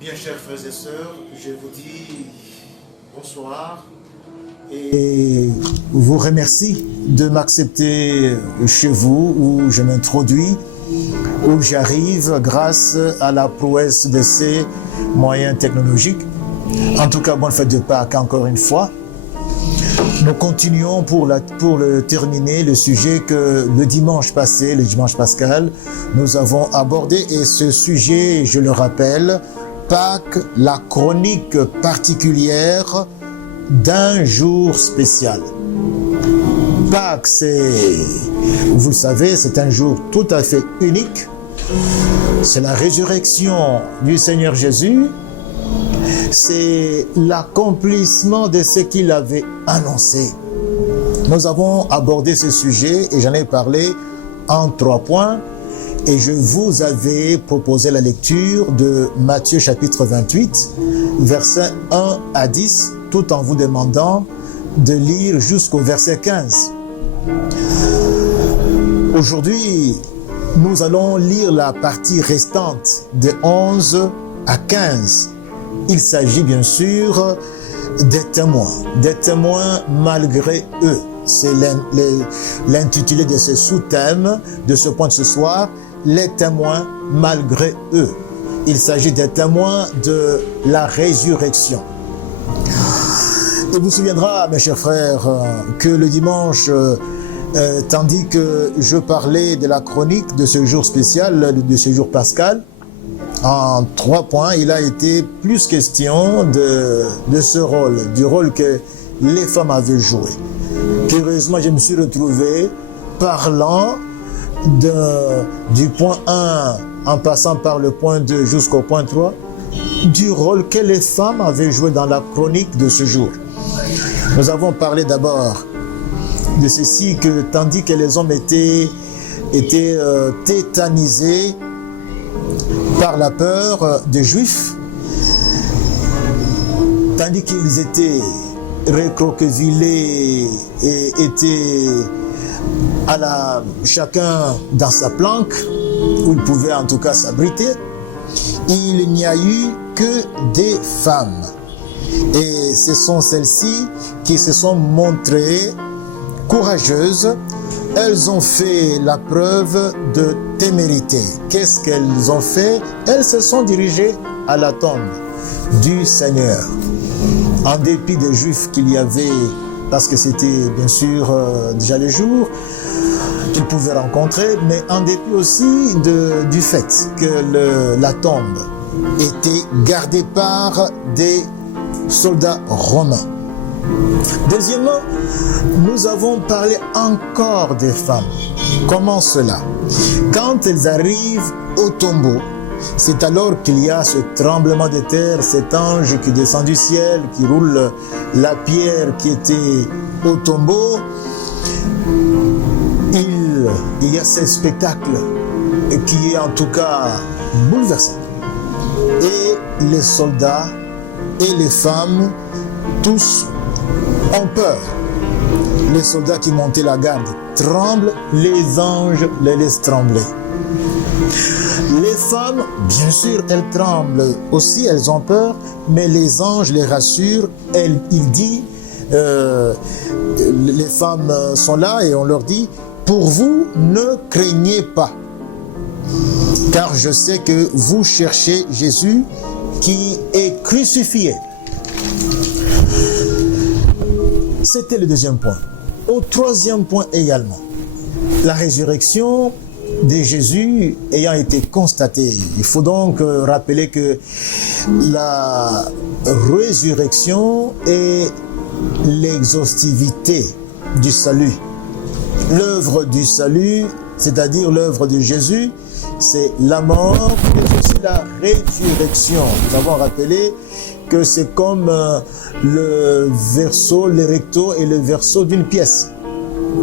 Bien, chers frères et sœurs, je vous dis bonsoir et vous remercie de m'accepter chez vous où je m'introduis, où j'arrive grâce à la prouesse de ces moyens technologiques. En tout cas, bonne fête de Pâques encore une fois. Nous continuons pour terminer le sujet que le dimanche passé, le dimanche pascal, nous avons abordé. Et ce sujet, je le rappelle, Pâques, la chronique particulière d'un jour spécial. Pâques, vous le savez, c'est un jour tout à fait unique. C'est la résurrection du Seigneur Jésus. C'est l'accomplissement de ce qu'il avait annoncé. Nous avons abordé ce sujet et j'en ai parlé en 3 points. Et je vous avais proposé la lecture de Matthieu chapitre 28, versets 1 à 10, tout en vous demandant de lire jusqu'au verset 15. Aujourd'hui, nous allons lire la partie restante de 11 à 15. Il s'agit bien sûr des témoins malgré eux. C'est l'intitulé de ce sous-thème de ce point de ce soir, les témoins malgré eux. Il s'agit des témoins de la résurrection. Il vous souviendra, mes chers frères, que le dimanche, tandis que je parlais de la chronique de ce jour spécial, de ce jour pascal, en 3 points, il a été plus question de ce rôle, du rôle que les femmes avaient joué. Curieusement, je me suis retrouvé parlant du point 1 en passant par le point 2 jusqu'au point 3, du rôle que les femmes avaient joué dans la chronique de ce jour. Nous avons parlé d'abord de ceci, que tandis que les hommes étaient tétanisés par la peur des Juifs, tandis qu'ils étaient recroquevillés et étaient chacun dans sa planque, où ils pouvaient en tout cas s'abriter, il n'y a eu que des femmes. Et ce sont celles-ci qui se sont montrées courageuses. Elles ont fait la preuve de témérité. Qu'est-ce qu'elles ont fait? Elles se sont dirigées à la tombe du Seigneur. En dépit des Juifs qu'il y avait, parce que c'était bien sûr déjà le jour qu'ils pouvaient rencontrer, mais en dépit aussi du fait que la tombe était gardée par des soldats romains. Deuxièmement, nous avons parlé encore des femmes. Comment cela? Quand elles arrivent au tombeau, c'est alors qu'il y a ce tremblement de terre, cet ange qui descend du ciel, qui roule la pierre qui était au tombeau. Il y a ce spectacle qui est en tout cas bouleversant. Et les soldats et les femmes, tous ont peur. Les soldats qui montaient la garde tremblent, les anges les laissent trembler. Les femmes, bien sûr, elles tremblent aussi, elles ont peur, mais les anges les rassurent. Il dit, les femmes sont là et on leur dit, pour vous, ne craignez pas, car je sais que vous cherchez Jésus qui est crucifié. C'était le deuxième point. Au troisième point également, la résurrection de Jésus ayant été constatée. Il faut donc rappeler que la résurrection est l'exhaustivité du salut. L'œuvre du salut, c'est-à-dire l'œuvre de Jésus, c'est la mort, mais aussi la résurrection. Nous avons rappelé que c'est comme le verso, le recto et le verso d'une pièce.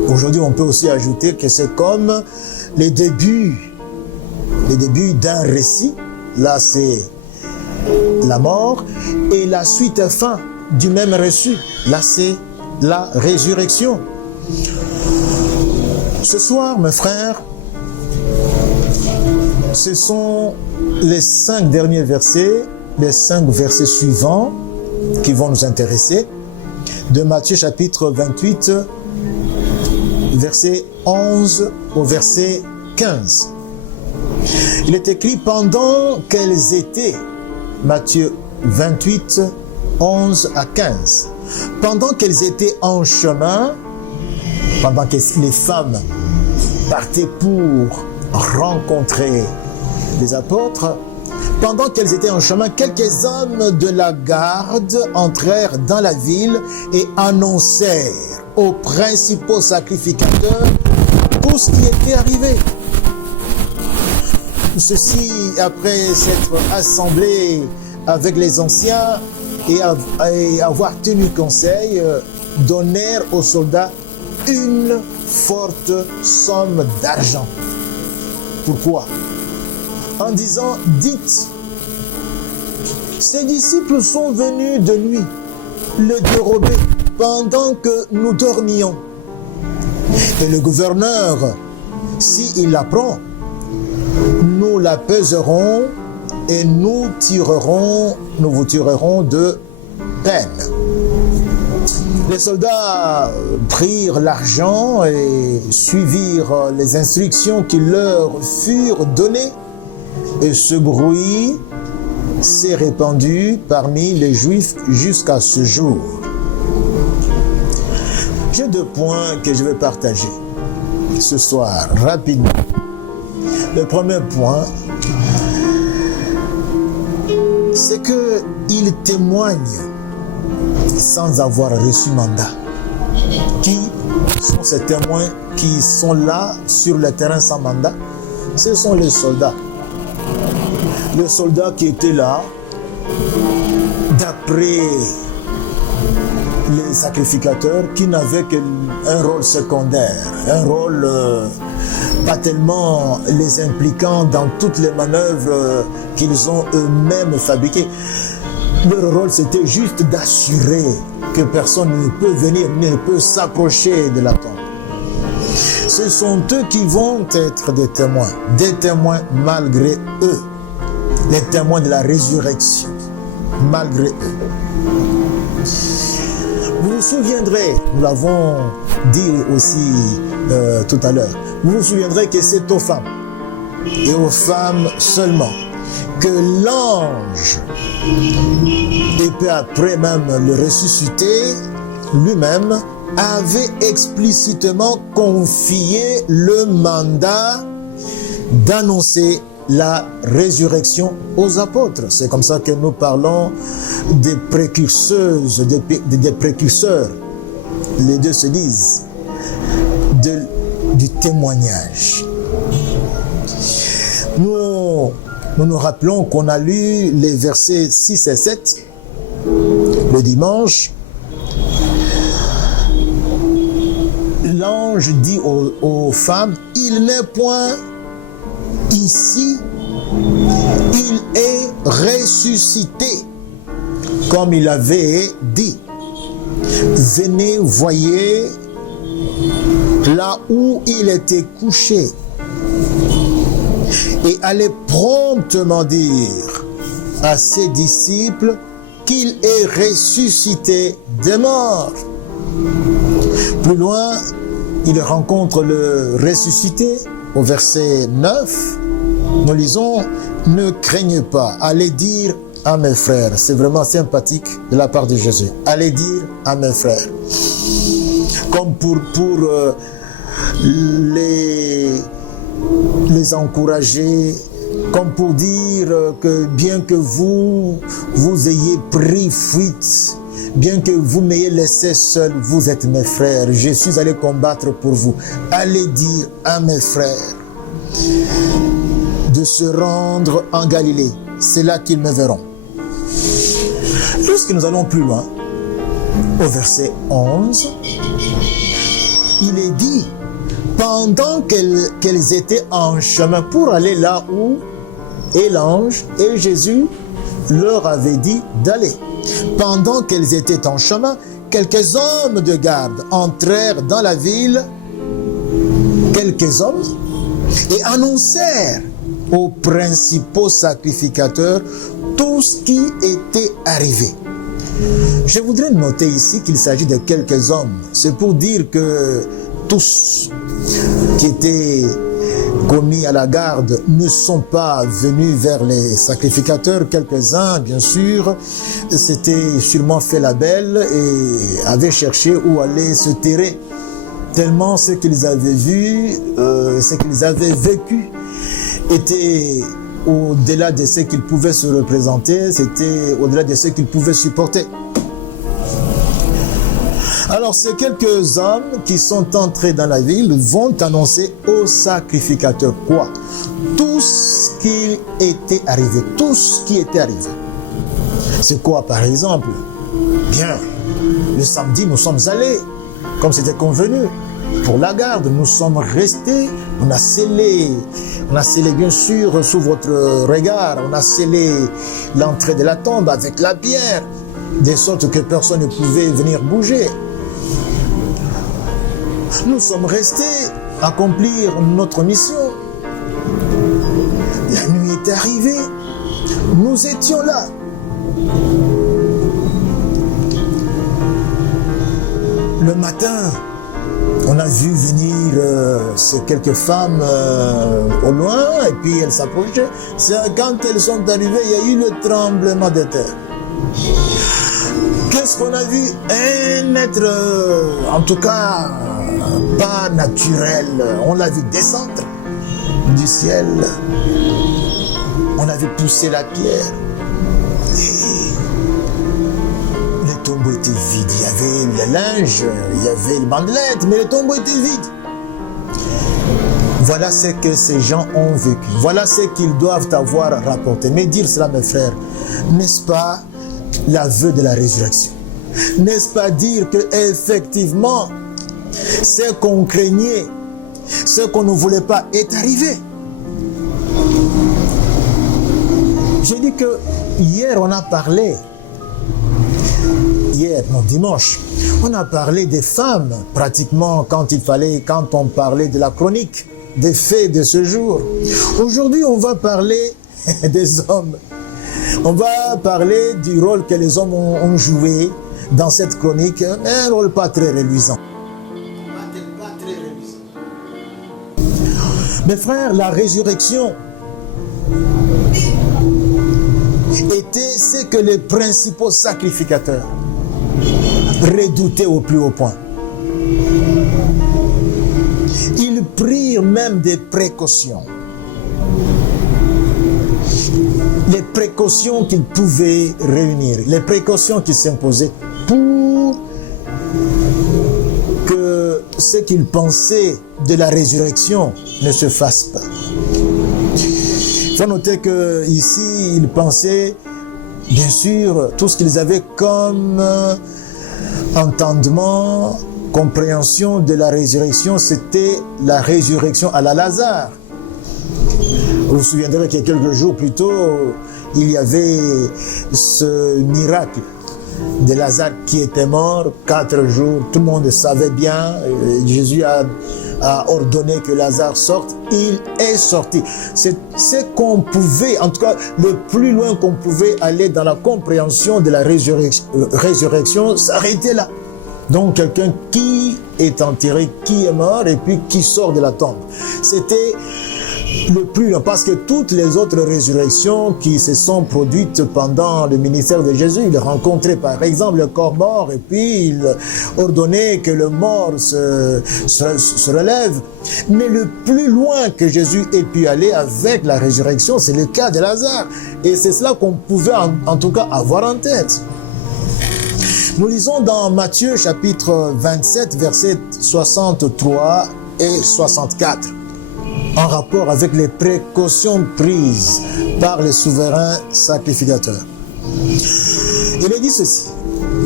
Aujourd'hui, on peut aussi ajouter que c'est comme les débuts d'un récit. Là, c'est la mort. Et la suite et fin du même récit. Là, c'est la résurrection. Ce soir, mes frères, ce sont les 5 derniers versets les 5 versets suivants qui vont nous intéresser. De Matthieu chapitre 28, verset 11 au verset 15. Il est écrit: pendant qu'elles étaient, Matthieu 28, 11 à 15. Pendant qu'elles étaient en chemin, pendant que les femmes partaient pour rencontrer les apôtres, pendant qu'elles étaient en chemin, quelques hommes de la garde entrèrent dans la ville et annoncèrent aux principaux sacrificateurs tout ce qui était arrivé. Ceux-ci, après s'être assemblés avec les anciens et avoir tenu conseil, donnèrent aux soldats une forte somme d'argent. Pourquoi? En disant: dites, ces disciples sont venus de nuit le dérober pendant que nous dormions. Et le gouverneur, s'il l'apprend, nous la peserons et nous vous tirerons de peine. Les soldats prirent l'argent et suivirent les instructions qui leur furent données. Et ce bruit s'est répandu parmi les Juifs jusqu'à ce jour. J'ai 2 points que je vais partager ce soir, rapidement. Le premier point, c'est qu'il témoigne sans avoir reçu mandat. Qui sont ces témoins qui sont là sur le terrain sans mandat? Ce sont les soldats. Les soldats qui étaient là, d'après les sacrificateurs, qui n'avaient qu'un rôle secondaire, un rôle pas tellement les impliquant dans toutes les manœuvres qu'ils ont eux-mêmes fabriquées. Leur rôle, c'était juste d'assurer que personne ne peut venir, ne peut s'approcher de la tombe. Ce sont eux qui vont être des témoins malgré eux, les témoins de la résurrection, malgré eux. Vous vous souviendrez, nous l'avons dit aussi tout à l'heure, vous vous souviendrez que c'est aux femmes, et aux femmes seulement, que l'ange, et peu après même le ressuscité, lui-même, avait explicitement confié le mandat d'annoncer la résurrection aux apôtres. C'est comme ça que nous parlons des précurseuses, des précurseurs. Les deux se disent du témoignage. Nous nous rappelons qu'on a lu les versets 6 et 7 le dimanche. L'ange dit aux femmes: il n'est point ici, il est ressuscité, comme il avait dit. Venez, voyez là où il était couché, et allez promptement dire à ses disciples qu'il est ressuscité des morts. Plus loin, il rencontre le ressuscité au verset 9. Nous lisons: ne craignez pas, allez dire à mes frères. C'est vraiment sympathique de la part de Jésus. Allez dire à mes frères. Comme pour les encourager, comme pour dire que bien que vous ayez pris fuite, bien que vous m'ayez laissé seul, vous êtes mes frères. Je suis allé combattre pour vous. Allez dire à mes frères de se rendre en Galilée. C'est là qu'ils me verront. Lorsque nous allons plus loin, au verset 11, il est dit: pendant qu'elles étaient en chemin pour aller là où et l'ange et Jésus leur avaient dit d'aller. Pendant qu'elles étaient en chemin, quelques hommes de garde entrèrent dans la ville, quelques hommes, et annoncèrent aux principaux sacrificateurs tout ce qui était arrivé. Je voudrais noter ici qu'il s'agit de quelques hommes. C'est pour dire que tous qui étaient commis à la garde ne sont pas venus vers les sacrificateurs. Quelques-uns, bien sûr, s'étaient sûrement fait la belle et avaient cherché où aller se terrer. Tellement ce qu'ils avaient vu, ce qu'ils avaient vécu était au-delà de ce qu'ils pouvaient se représenter, c'était au-delà de ce qu'ils pouvaient supporter. Alors ces quelques hommes qui sont entrés dans la ville vont annoncer au sacrificateur quoi? Tout ce qui était arrivé, tout ce qui était arrivé. C'est quoi par exemple? Bien, le samedi nous sommes allés, comme c'était convenu, pour la garde, nous sommes restés, on a scellé bien sûr sous votre regard, on a scellé l'entrée de la tombe avec la pierre, de sorte que personne ne pouvait venir bouger. Nous sommes restés accomplir notre mission. La nuit est arrivée, nous étions là. Le matin, on a vu venir ces quelques femmes au loin et puis elles s'approchaient. Quand elles sont arrivées, il y a eu le tremblement de terre. Qu'est-ce qu'on a vu? Un être, en tout cas, pas naturel. On l'a vu descendre du ciel. On a vu pousser la pierre. Et le tombeau était vide. Il y avait le linge, il y avait les bandelettes, mais le tombeau était vide. Voilà ce que ces gens ont vécu. Voilà ce qu'ils doivent avoir rapporté. Mais dire cela, mes frères, n'est-ce pas l'aveu de la résurrection? N'est-ce pas dire que effectivement, ce qu'on craignait, ce qu'on ne voulait pas est arrivé? J'ai dit que hier on a parlé, dimanche, on a parlé des femmes pratiquement quand on parlait de la chronique, des faits de ce jour. Aujourd'hui on va parler des hommes. On va parler du rôle que les hommes ont joué dans cette chronique, un rôle pas très reluisant. Mes frères, la résurrection était ce que les principaux sacrificateurs redoutaient au plus haut point. Ils prirent même des précautions. Les précautions qu'ils pouvaient réunir, les précautions qui s'imposaient pour que ce qu'ils pensaient de la résurrection ne se fasse pas. Il faut noter que ici, ils pensaient, bien sûr, tout ce qu'ils avaient comme entendement, compréhension de la résurrection, c'était la résurrection à la Lazare. Vous vous souviendrez que quelques jours plus tôt, il y avait ce miracle de Lazare qui était mort 4 jours. Tout le monde savait bien. Jésus a ordonné que Lazare sorte. Il est sorti. C'est ce qu'on pouvait, en tout cas, le plus loin qu'on pouvait aller dans la compréhension de la résurrection, s'arrêter là. Donc quelqu'un qui est enterré, qui est mort et puis qui sort de la tombe. C'était le plus long, parce que toutes les autres résurrections qui se sont produites pendant le ministère de Jésus, il rencontrait par exemple le corps mort et puis il ordonnait que le mort se relève. Mais le plus loin que Jésus ait pu aller avec la résurrection, c'est le cas de Lazare. Et c'est cela qu'on pouvait en tout cas avoir en tête. Nous lisons dans Matthieu chapitre 27, versets 63 et 64. En rapport avec les précautions prises par les souverains sacrificateurs. Il est dit ceci,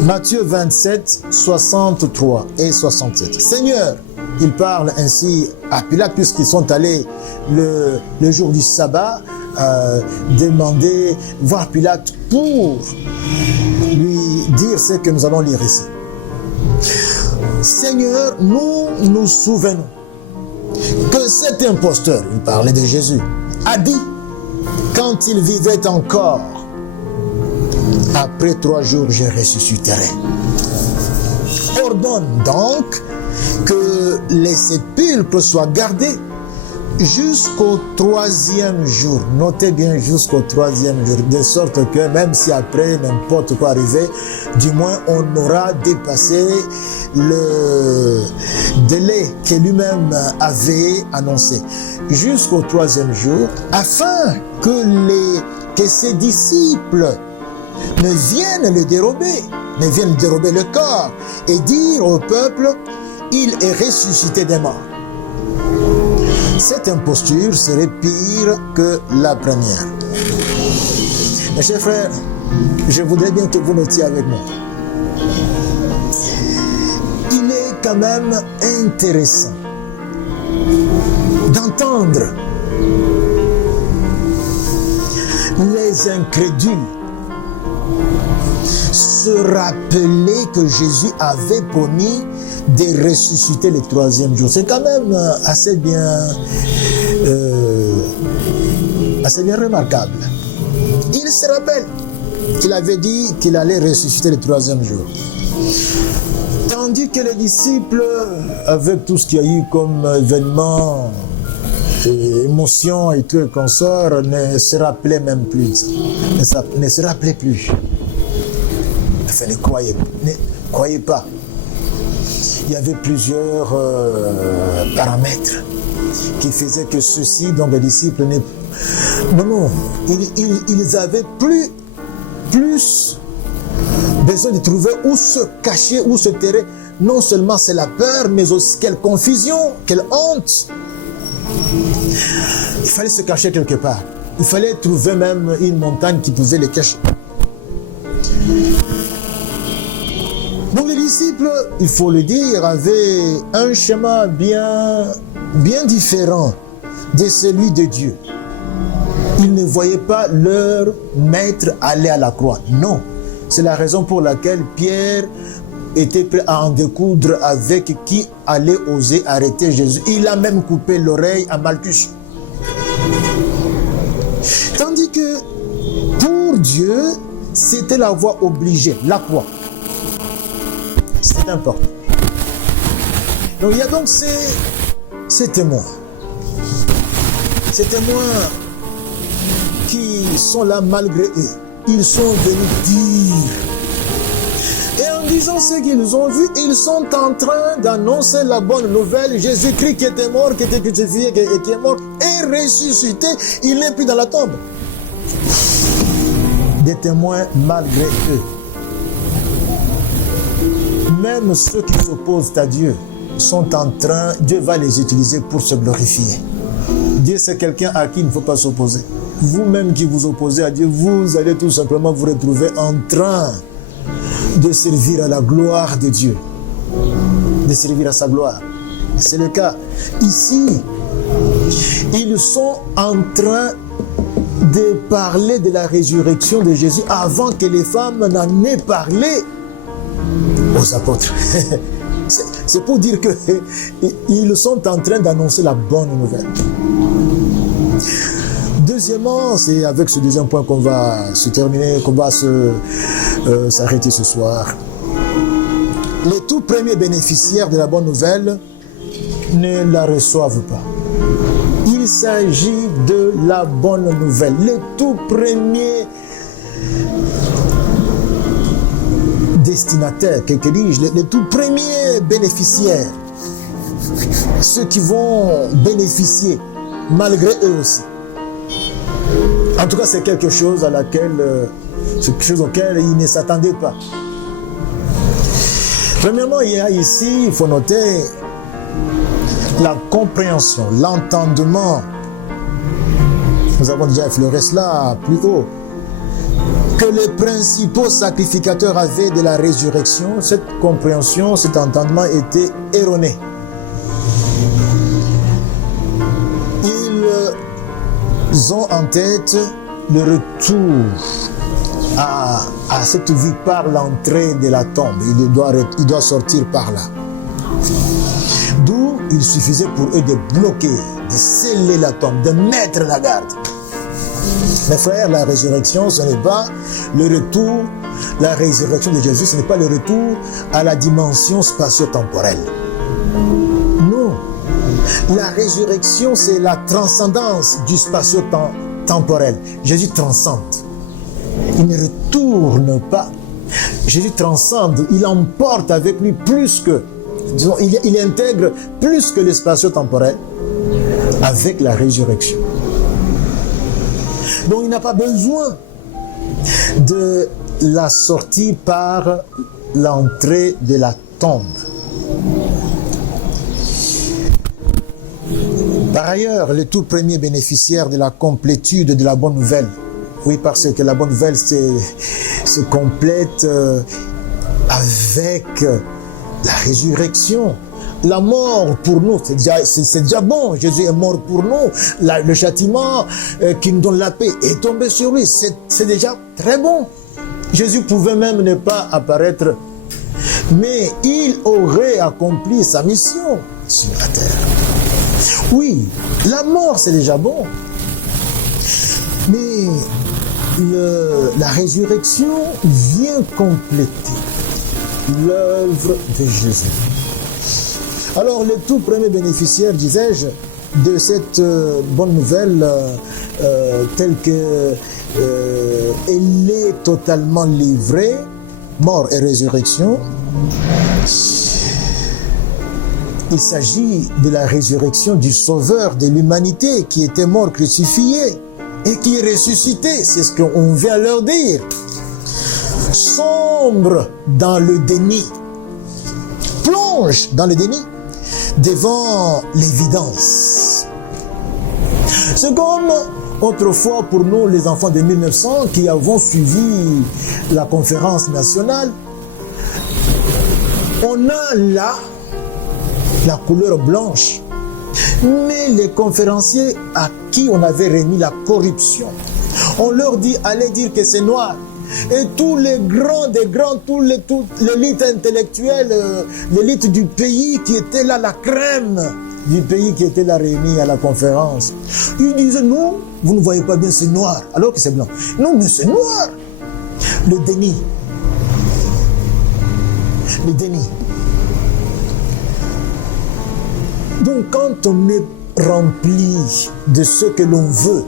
Matthieu 27, 63 et 67. Seigneur, il parle ainsi à Pilate puisqu'ils sont allés le jour du sabbat demander, voir Pilate pour lui dire ce que nous allons lire ici. Seigneur, nous nous souvenons que cet imposteur, il parlait de Jésus, a dit, quand il vivait encore, après 3 jours, je ressusciterai. Ordonne donc que les sépulcres soient gardés jusqu'au 3e jour. Notez bien jusqu'au 3e jour, de sorte que même si après n'importe quoi arrivait, du moins on aura dépassé le délai que lui-même avait annoncé. Jusqu'au 3e jour, afin que ses disciples ne viennent le dérober, le corps et dire au peuple, il est ressuscité des morts. Cette imposture serait pire que la première. Mes chers frères, je voudrais bien que vous notiez avec moi. Il est quand même intéressant d'entendre les incrédules se rappeler que Jésus avait promis de ressusciter le 3e jour. C'est quand même assez bien remarquable. Il se rappelle qu'il avait dit qu'il allait ressusciter le 3e jour. Tandis que les disciples, avec tout ce qu'il y a eu comme événement, émotion et tout et consort, ne se rappelaient même plus. Ne se rappelaient plus. Enfin, ne croyez pas. Il y avait plusieurs paramètres qui faisaient que ceux-ci, donc les disciples, ils avaient plus besoin de trouver où se cacher, où se terrer. Non seulement c'est la peur, mais aussi quelle confusion, quelle honte. Il fallait se cacher quelque part. Il fallait trouver même une montagne qui pouvait les cacher. Donc les disciples, il faut le dire, avaient un chemin bien différent de celui de Dieu. Ils ne voyaient pas leur maître aller à la croix. Non, c'est la raison pour laquelle Pierre était prêt à en découdre avec qui allait oser arrêter Jésus. Il a même coupé l'oreille à Malchus. Tandis que pour Dieu, c'était la voie obligée, la croix. C'est important. Donc il y a donc ces témoins. Ces témoins qui sont là malgré eux. Ils sont venus dire. Et en disant ce qu'ils ont vu, ils sont en train d'annoncer la bonne nouvelle. Jésus-Christ qui était mort, qui était crucifié et qui est mort, est ressuscité. Il n'est plus dans la tombe. Des témoins malgré eux. Même ceux qui s'opposent à Dieu sont en train, Dieu va les utiliser pour se glorifier. Dieu, c'est quelqu'un à qui il ne faut pas s'opposer. Vous-même qui vous opposez à Dieu, vous allez tout simplement vous retrouver en train de servir à la gloire de Dieu. De servir à sa gloire. C'est le cas. Ici, ils sont en train de parler de la résurrection de Jésus avant que les femmes n'en aient parlé aux apôtres. C'est pour dire qu'ils sont en train d'annoncer la bonne nouvelle. Deuxièmement, c'est avec ce deuxième point qu'on va se terminer, qu'on va s'arrêter ce soir. Les tout premiers bénéficiaires de la bonne nouvelle ne la reçoivent pas. Il s'agit de la bonne nouvelle. Les tout premiers destinataires, que dis-je, les tout premiers bénéficiaires, ceux qui vont bénéficier malgré eux aussi. En tout cas, c'est quelque chose auquel ils ne s'attendaient pas. Premièrement, il y a ici, il faut noter, la compréhension, l'entendement. Nous avons déjà effleuré cela plus haut. Que les principaux sacrificateurs avaient de la résurrection, cette compréhension, cet entendement était erroné. Ils ont en tête le retour à cette vie par l'entrée de la tombe. Il doit sortir par là. D'où il suffisait pour eux de bloquer, de sceller la tombe, de mettre la garde. Mes frères, la résurrection, ce n'est pas le retour la résurrection de Jésus, ce n'est pas le retour à la dimension spatio-temporelle. Non. La résurrection, c'est la transcendance du spatio-temporel. Jésus transcende. Il ne retourne pas. Jésus transcende. Il emporte avec lui plus que, disons, il intègre plus que le spatio-temporel avec la résurrection. Donc il n'a pas besoin de la sortie par l'entrée de la tombe. Par ailleurs, le tout premier bénéficiaire de la complétude de la bonne nouvelle, oui, parce que la bonne nouvelle se complète avec la résurrection. La mort pour nous, c'est déjà bon. Jésus est mort pour nous. Le châtiment qui nous donne la paix est tombé sur lui. C'est déjà très bon. Jésus pouvait même ne pas apparaître, mais il aurait accompli sa mission sur la terre. Oui, la mort, c'est déjà bon. Mais la résurrection vient compléter l'œuvre de Jésus. Alors, le tout premier bénéficiaire, disais-je, de cette bonne nouvelle, telle que elle est totalement livrée, mort et résurrection, il s'agit de la résurrection du Sauveur de l'humanité qui était mort crucifié et qui est ressuscité. C'est ce qu'on vient leur dire. Sombre dans le déni, plonge dans le déni devant l'évidence. C'est comme autrefois pour nous, les enfants de 1900 qui avons suivi la conférence nationale, on a là la couleur blanche. Mais les conférenciers à qui on avait remis la corruption, on leur dit, allez dire que c'est noir. Et tous les grands des grands, toute l'élite intellectuelle, l'élite du pays qui était là, la crème du pays qui était là réunie à la conférence, ils disaient, non, vous ne voyez pas bien, c'est noir, alors que c'est blanc. Non, mais c'est noir. Le déni. Le déni. Donc quand on est rempli de ce que l'on veut,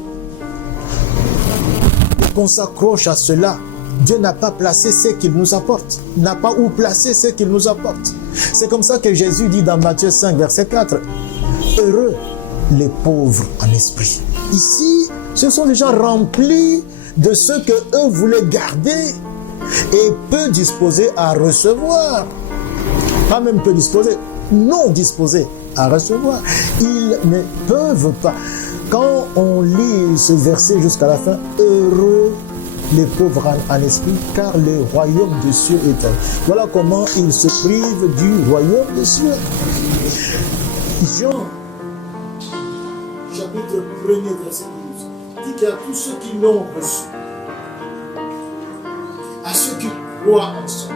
et qu'on s'accroche à cela, Dieu n'a pas placé ce qu'il nous apporte, n'a pas où placer ce qu'il nous apporte. C'est comme ça que Jésus dit dans Matthieu 5, verset 4, « Heureux les pauvres en esprit ». Ici, ce sont des gens remplis de ce qu'eux voulaient garder et peu disposés à recevoir. Pas même peu disposés, non disposés à recevoir. Ils ne peuvent pas. Quand on lit ce verset jusqu'à la fin, heureux les pauvres en esprit, car le royaume des cieux est à eux. Voilà comment ils se privent du royaume des cieux. Jean, chapitre 1er, verset 12, dit qu'à tous ceux qui l'ont reçu, à ceux qui croient en son,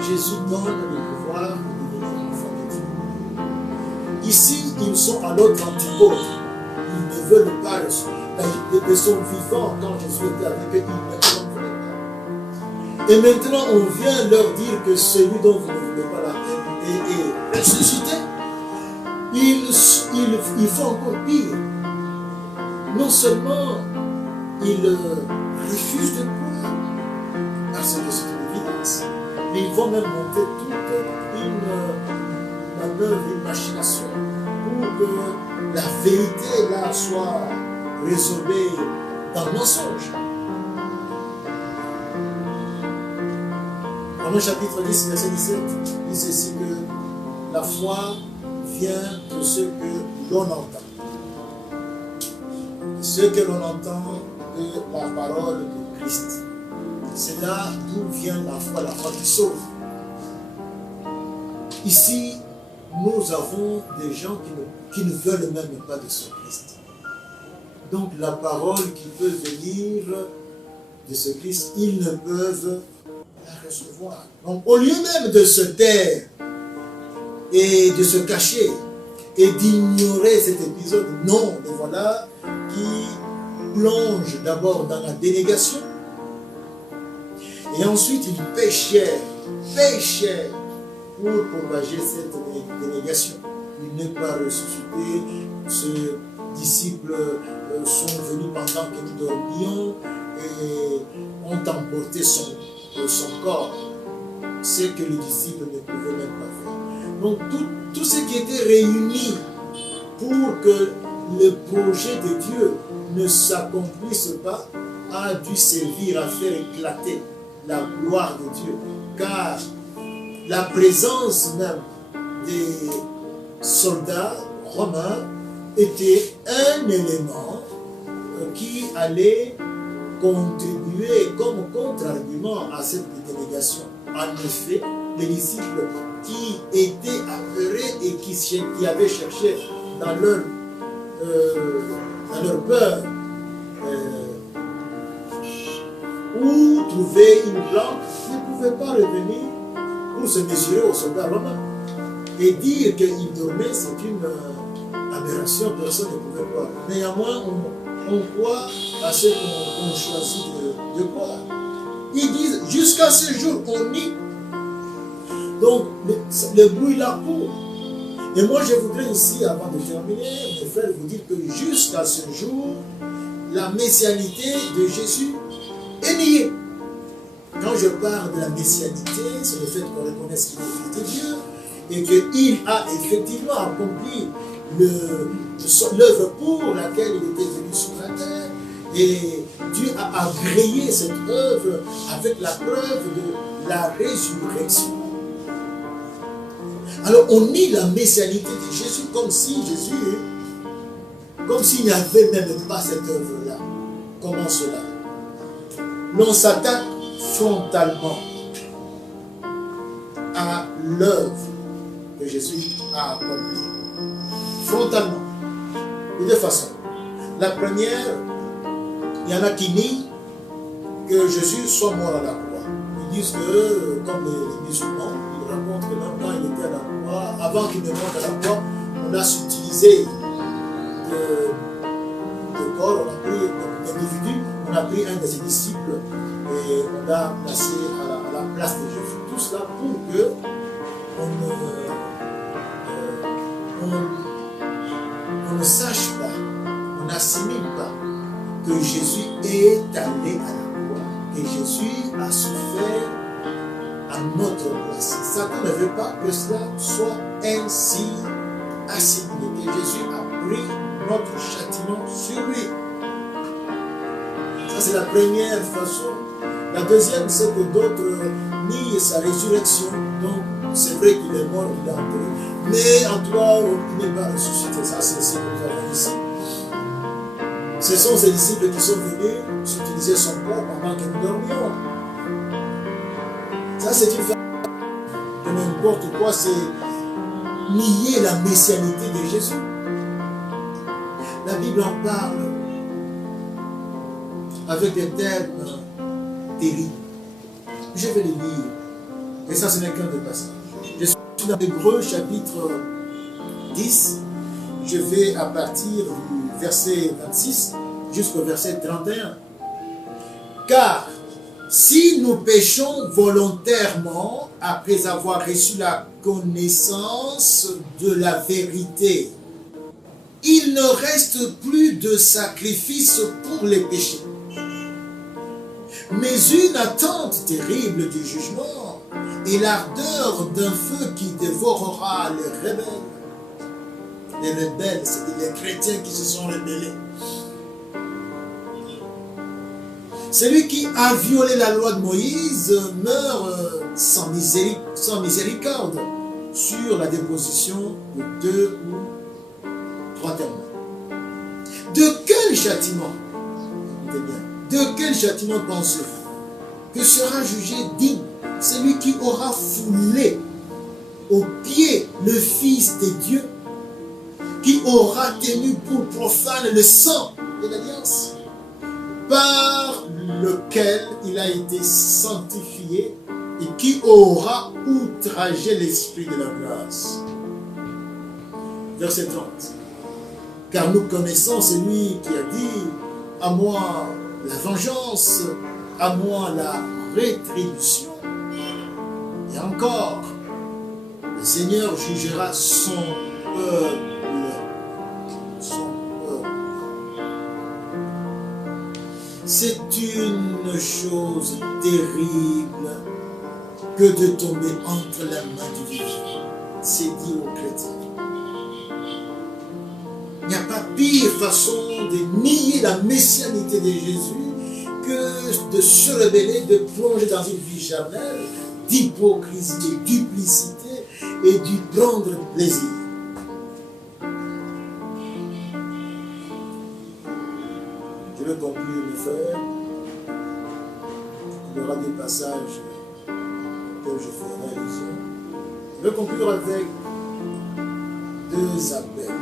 Jésus donne le pouvoir de devenir enfants de Dieu. Ici, ils sont à l'autre antipode. Ils ne veulent pas de son vivant, quand Jésus était avec eux, ils ne voulaient pas. Et maintenant, on vient leur dire que celui dont vous ne voulez pas la paix est ressuscité. Ils font encore pire. Non seulement ils refusent de croire, parce que c'est une évidence, mais ils vont même monter toute une manœuvre, une machination, pour que la vérité là soit résolvée dans le mensonge. Romains chapitre 10, verset 17, dit ceci que la foi vient de ce que l'on entend. Ce que l'on entend de la parole de Christ. C'est là d'où vient la foi qui sauve. Ici, nous avons des gens qui ne veulent même pas de ce Christ. Donc la parole qui peut venir de ce Christ, ils ne peuvent la recevoir. Donc au lieu même de se taire et de se cacher et d'ignorer cet épisode, non, mais voilà, qui plonge d'abord dans la dénégation Et ensuite, ils péchèrent pour propager cette dénégation. Il n'est pas ressuscité. Ces disciples sont venus pendant que nous dormions et ont emporté son corps. Ce que les disciples ne pouvaient même pas faire. Donc tout ce qui était réuni pour que le projet de Dieu ne s'accomplisse pas a dû servir à faire éclater la gloire de Dieu. Car la présence même des soldats romains était un élément qui allait contribuer comme contre-argument à cette délégation. En effet, les disciples qui étaient apeurés et qui avaient cherché dans leur peur où trouver une plante, ne pouvaient pas revenir pour se mesurer aux soldats romains. Et dire qu'ils dormaient, c'est une aberration, personne ne pouvait croire. Néanmoins, on croit à ce qu'on choisit de croire. Ils disent, jusqu'à ce jour, on nie. Donc, le bruit là court. Et moi, je voudrais ici, avant de terminer, mes frères, vous dire que jusqu'à ce jour, la messianité de Jésus est niée. Quand je parle de la messianité, c'est le fait qu'on reconnaisse qu'il est fils de Dieu et qu'il a effectivement accompli l'œuvre pour laquelle il était venu sur la terre. Et Dieu a agréé cette œuvre avec la preuve de la résurrection. Alors on nie la messianité de Jésus comme s'il n'y avait même pas cette œuvre-là. Comment cela? L'on s'attaque frontalement à l'œuvre que Jésus a accomplie. Frontalement. De deux façons. La première, il y en a qui nient que Jésus soit mort à la croix. Ils disent que, comme les musulmans, ils racontent que même quand il était à la croix, avant qu'il ne monte à la croix, on a utilisé de corps, on a pris d'individus, on a pris un de ses disciples et on l'a placé à la place de Jésus. Tout cela pour que on ne sache pas, on n'assimile pas que Jésus est allé à la croix, que Jésus a souffert à notre place. Satan ne veut pas que cela soit ainsi assimilé, que Jésus a pris notre châtiment sur lui. Ça, c'est la première façon. La deuxième, c'est que d'autres nient sa résurrection. Donc, c'est vrai qu'il est mort, il est enterré. Mais en toi, il n'est pas ressuscité. Ça, c'est ce que nous avons ici. Ce sont ces disciples qui sont venus utiliser son corps pendant que nous dormions. Ça, c'est une façon de n'importe quoi, c'est nier la messianité de Jésus. La Bible en parle avec des termes terribles. Je vais les lire. Et ça, ce n'est qu'un des passages. Je suis dans Hébreux chapitre 10. Je vais à partir du verset 26 jusqu'au verset 31. Car si nous péchons volontairement après avoir reçu la connaissance de la vérité, il ne reste plus de sacrifice pour les péchés, mais une attente terrible du jugement et l'ardeur d'un feu qui dévorera les rebelles. Les rebelles, c'est les chrétiens qui se sont rebellés. Celui qui a violé la loi de Moïse meurt sans miséricorde sur la déposition de 2 ou 3 témoins. De quel châtiment, de quel châtiment pensez-vous que sera jugé digne celui qui aura foulé au pied le Fils de Dieu, qui aura tenu pour profane le sang de l'alliance, par lequel il a été sanctifié et qui aura outragé l'Esprit de la grâce. Verset 30. Car nous connaissons celui qui a dit, à moi la vengeance, à moi la rétribution. Et encore, le Seigneur jugera son peuple. Son peuple. C'est une chose terrible que de tomber entre la main du vivant. C'est dit aux chrétiens. Il n'y a pas pire façon de nier la messianité de Jésus que de se rebeller, de plonger dans une vie charnelle, d'hypocrisie, de duplicité et d'y prendre plaisir. Je vais conclure, mes frères. Il y aura des passages que je ferai allusion. Je vais conclure avec deux appels.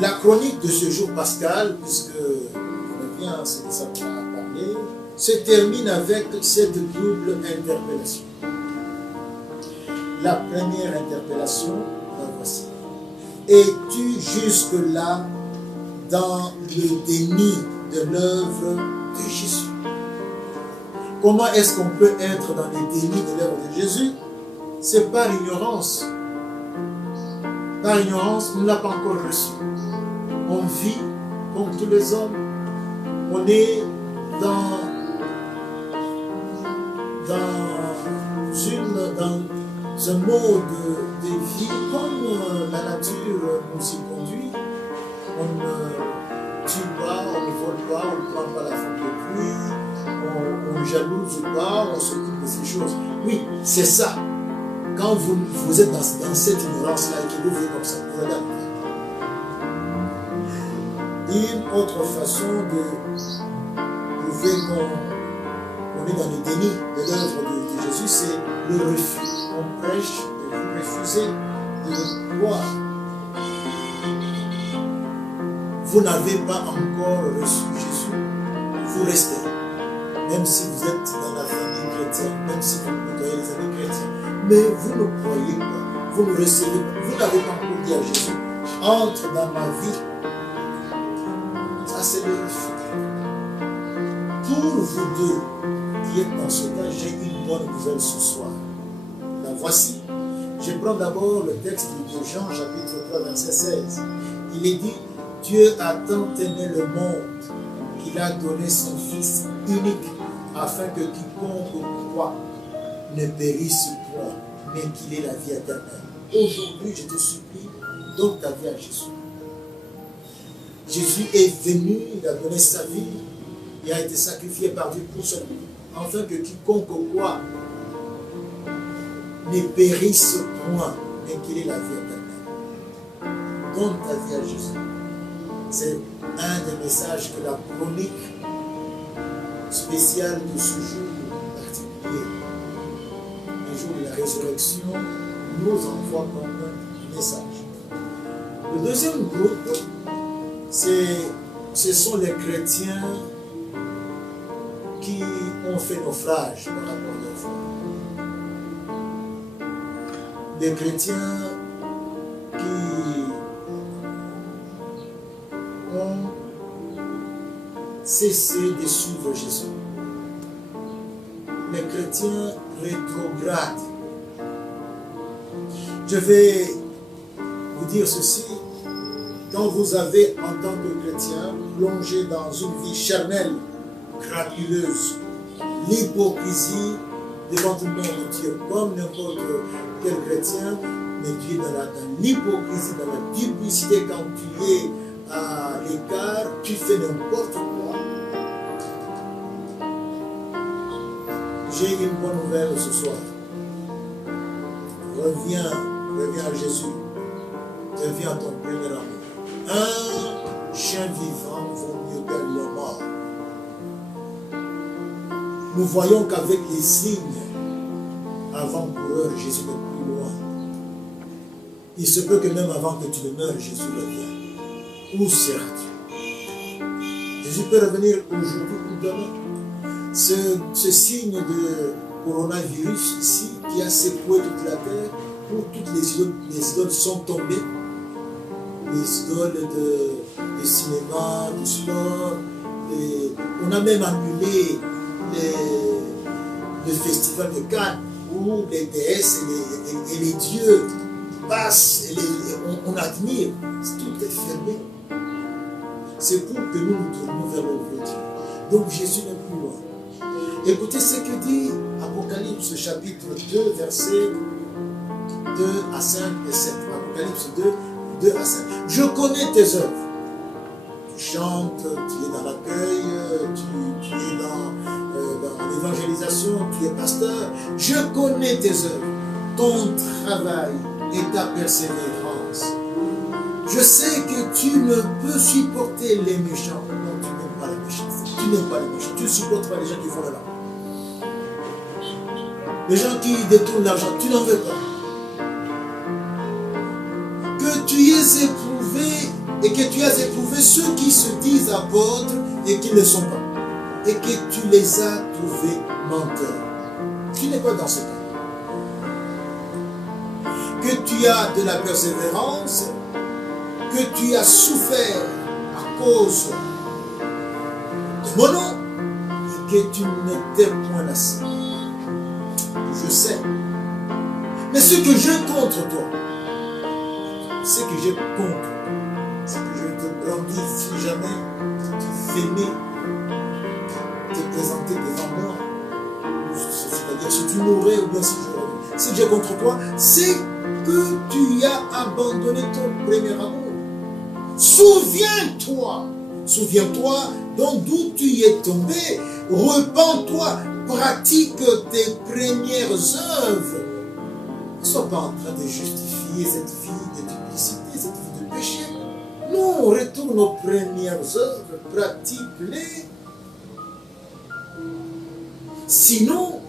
La chronique de ce jour pascal, puisque on revient à ce que ça m'a parlé, se termine avec cette double interpellation. La première interpellation, la voici. Es-tu jusque-là dans le déni de l'œuvre de Jésus? Comment est-ce qu'on peut être dans le déni de l'œuvre de Jésus? C'est par ignorance. Par ignorance, on ne l'a pas encore reçu. On vit comme tous les hommes. On est dans un mode de vie comme la nature nous y conduit. On ne tue pas, on ne vole pas, on ne prend pas la faute de pluie, on ne jalouse pas, on s'occupe de ces choses. Oui, c'est ça. Quand vous êtes dans cette ignorance-là et que vous vivez comme ça, vous allez arriver. Une autre façon de prouver qu'on est dans le déni de l'œuvre de Jésus, c'est le refus. On prêche et vous refusez de croire. Vous n'avez pas encore reçu Jésus, vous restez. Même si vous êtes dans la famille chrétienne, même si vous côtoyez les amis chrétiens, mais vous ne croyez pas, vous ne recevez pas, vous n'avez pas encore dit à Jésus, entre dans ma vie. Ça, c'est le refus. Pour vous deux qui êtes dans ce cas, j'ai une bonne nouvelle ce soir. La voici. Je prends d'abord le texte de Jean, chapitre 3, verset 16. Il est dit, Dieu a tant aimé le monde qu'il a donné son Fils unique, afin que quiconque croit ne périsse point, mais qu'il ait la vie éternelle. Aujourd'hui, je te supplie, donne ta vie à Jésus. Jésus est venu, il a donné sa vie, il a été sacrifié par Dieu pour cela, afin que quiconque croit ne périsse point, mais qu'il ait la vie éternelle. Donne ta vie à Jésus. C'est un des messages que la chronique spéciale de ce jour particulier, le jour de la résurrection, nous envoie comme message. Le deuxième groupe, ce sont les chrétiens qui ont fait naufrage par rapport à leur foi. Des chrétiens qui ont cessé de suivre Jésus. Les chrétiens rétrogrades. Je vais vous dire ceci. Quand vous avez, en tant que chrétien, plongé dans une vie charnelle, crapuleuse, l'hypocrisie devant tout le monde, tu es comme n'importe quel chrétien, mais tu es dans l'hypocrisie, dans la duplicité. Quand tu es à l'écart, tu fais n'importe quoi. J'ai une bonne nouvelle ce soir. Reviens à Jésus. Reviens à ton premier amour. Un chien vivant vaut mieux qu'un lion mort. Nous voyons qu'avec les signes avant-coureurs, Jésus n'est plus loin. Il se peut que même avant que tu ne meurs, Jésus revienne. Où seras-tu? Jésus peut revenir aujourd'hui ou demain. Ce signe de coronavirus ici, qui a secoué toute la terre, où toutes les idoles sont tombées, les idoles de cinéma, du sport, on a même annulé le festival de Cannes où les déesses et les dieux passent et on admire. Tout est fermé. C'est pour que nous nous tournions vers le vrai Dieu. Donc Jésus n'est plus loin. Écoutez ce que dit Apocalypse chapitre 2, versets 2 à 5 et 7. Apocalypse 2 à 5. Je connais tes œuvres. Tu chantes, tu es dans l'accueil, tu es dans l'évangélisation, tu es pasteur. Je connais tes œuvres, ton travail et ta persévérance. Je sais que tu ne peux supporter les méchants. Non, tu n'aimes pas les méchants. Tu n'aimes pas les méchants. Tu ne supportes pas les gens qui font le mal. Les gens qui détournent l'argent, tu n'en veux pas. Que tu aies éprouvé et que tu as éprouvé ceux qui se disent apôtres et qui ne le sont pas. Et que tu les as trouvés menteurs. Tu n'es pas dans ce cas. Que tu as de la persévérance, que tu as souffert à cause de mon nom et que tu ne t'es point lassé. Je sais. Mais ce que j'ai contre toi, c'est que je te brandis si jamais tu venais te présenter devant moi. C'est-à-dire si tu mourrais ou bien si je reviens. Si j'ai contre toi, c'est que tu as abandonné ton premier amour. Souviens-toi d'où tu es tombé, repens-toi, pratique tes premières œuvres. Ne sois pas en train de justifier cette vie de duplicité, cette vie de péché. Non, retourne aux premières œuvres, pratique-les. Sinon,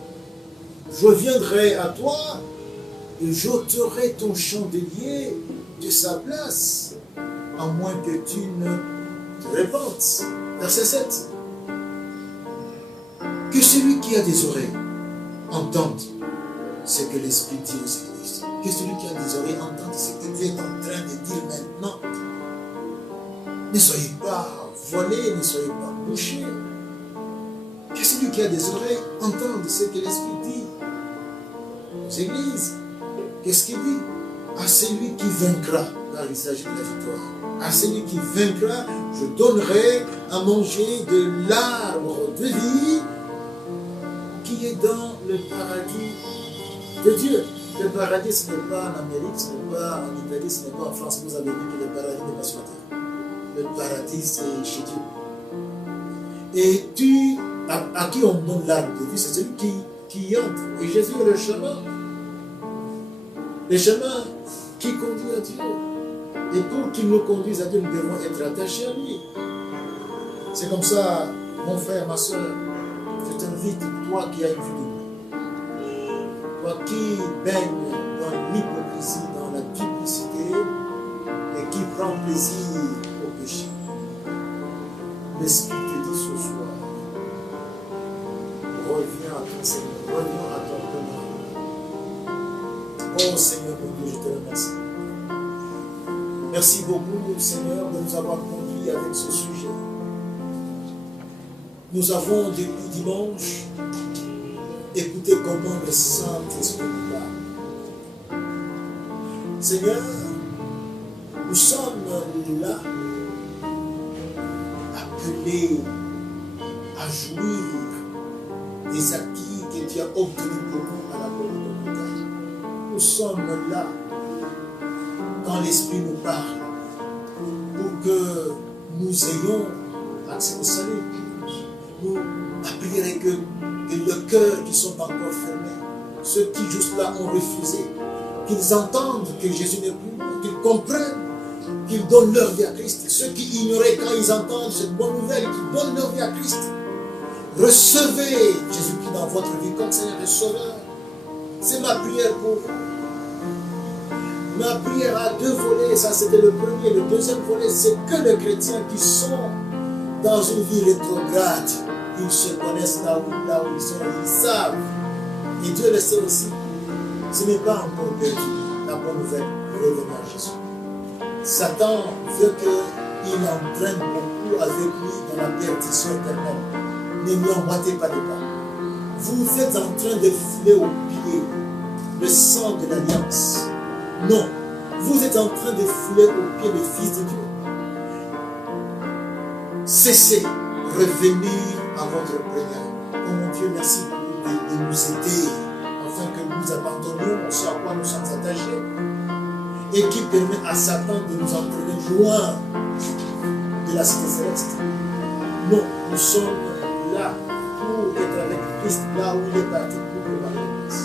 je viendrai à toi et j'ôterai ton chandelier de sa place, à moins que tu ne te repentes. Verset 7. Que celui qui a des oreilles entende ce que l'Esprit dit aux églises. Que celui qui a des oreilles entende ce que Dieu est en train de dire maintenant. Ne soyez pas voilés, ne soyez pas bouchés. Que celui qui a des oreilles entende ce que l'Esprit dit aux églises. Qu'est-ce qu'il dit? À celui qui vaincra, car il s'agit de la victoire. À celui qui vaincra, je donnerai à manger de l'arbre de vie qui est dans le paradis de Dieu. Le paradis, ce n'est pas en Amérique, ce n'est pas en Italie, ce n'est pas en France. Vous avez dit que le paradis n'est pas sur la terre. Le paradis, c'est chez Dieu. Et à qui on donne l'arbre de vie, c'est celui qui y entre. Et Jésus est le chemin. Le chemin qui conduit à Dieu. Et pour qu'il nous conduise à Dieu, nous devons être attachés à lui. C'est comme ça, mon frère, ma soeur, je t'invite, toi qui as une vie de toi qui baigne dans l'hypocrisie, dans la duplicité, et qui prend plaisir au péché. L'Esprit te dit ce soir, reviens à ton Seigneur, reviens à ton bonheur. Oh Seigneur mon Dieu, je te remercie. Merci beaucoup, Seigneur, de nous avoir conduits avec ce sujet. Nous avons, depuis dimanche, écouté comment le Saint-Esprit nous parle. Seigneur, nous sommes là, appelés à jouir des acquis que tu as obtenus pour nous à la colonne de Golgotha. Nous sommes là, quand l'Esprit nous parle, pour que nous ayons accès au salut. Nous prierons que le cœur qui sont encore fermés, ceux qui juste là ont refusé, qu'ils entendent que Jésus n'est plus là, qu'ils comprennent, qu'ils donnent leur vie à Christ. Ceux qui ignoraient quand ils entendent cette bonne nouvelle, qu'ils donnent leur vie à Christ. Recevez Jésus-Christ dans votre vie comme Seigneur et Sauveur. C'est ma prière pour vous. Ma prière a deux volets, ça c'était le premier. Le deuxième volet, c'est que les chrétiens qui sont dans une vie rétrograde, ils se connaissent là où ils sont, ils savent. Et Dieu le sait aussi. Ce n'est pas encore perdu. La bonne nouvelle, revenez à Jésus. Satan veut qu'il entraîne beaucoup rendez-vous avec lui dans la perdition éternelle. Ne lui emboîtez pas les pas. Vous êtes en train de fouler au pied le sang de l'alliance. Non, vous êtes en train de fouler au pied le Fils de Dieu. Cessez, revenez à votre Père. Oh mon Dieu, merci de nous aider afin que nous abandonnions ce à quoi nous sommes attachés et qui permet à Satan de nous entraîner loin de la cité céleste. Non, nous sommes là pour être avec Christ, là où il est parti pour préparer l'Église.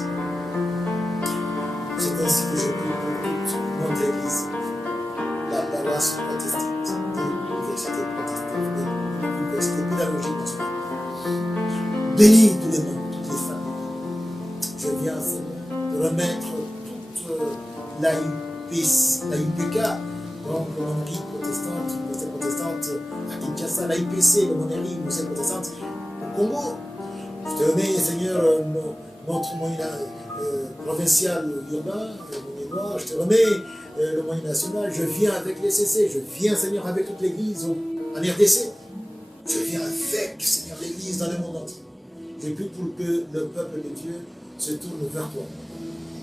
C'est ainsi que je prie pour toute notre Église, la paroisse protestante, l'université protestante, l'université pédagogique nationale. Bénis tous les membres, toutes les familles. Je viens, Seigneur, de remettre toute la IPK, donc l'aumônerie protestante à Kinshasa, la IPC, l'aumônerie protestante au Congo. Je te remets, Seigneur, notre moyen provincial urbain, je te remets le moyen national. Je viens avec les CC, je viens, Seigneur, avec toute l'Église en RDC. Je viens avec, Seigneur, l'Église dans le monde entier. Je prie pour que le peuple de Dieu se tourne vers toi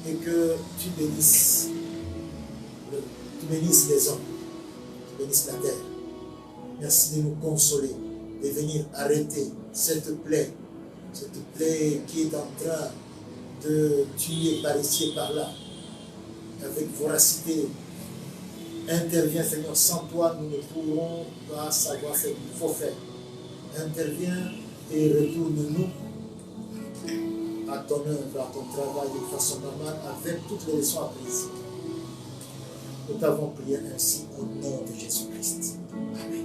et que tu bénisses les hommes, tu bénisses la terre. Merci de nous consoler, de venir arrêter cette plaie qui est en train de tuer par ici et par là, avec voracité. Interviens, Seigneur, sans toi, nous ne pourrons pas savoir ce qu'il faut faire. Interviens et retourne-nous à ton œuvre, à ton travail de façon normale, avec toutes les leçons apprises. Nous t'avons prié ainsi au nom de Jésus-Christ. Amen.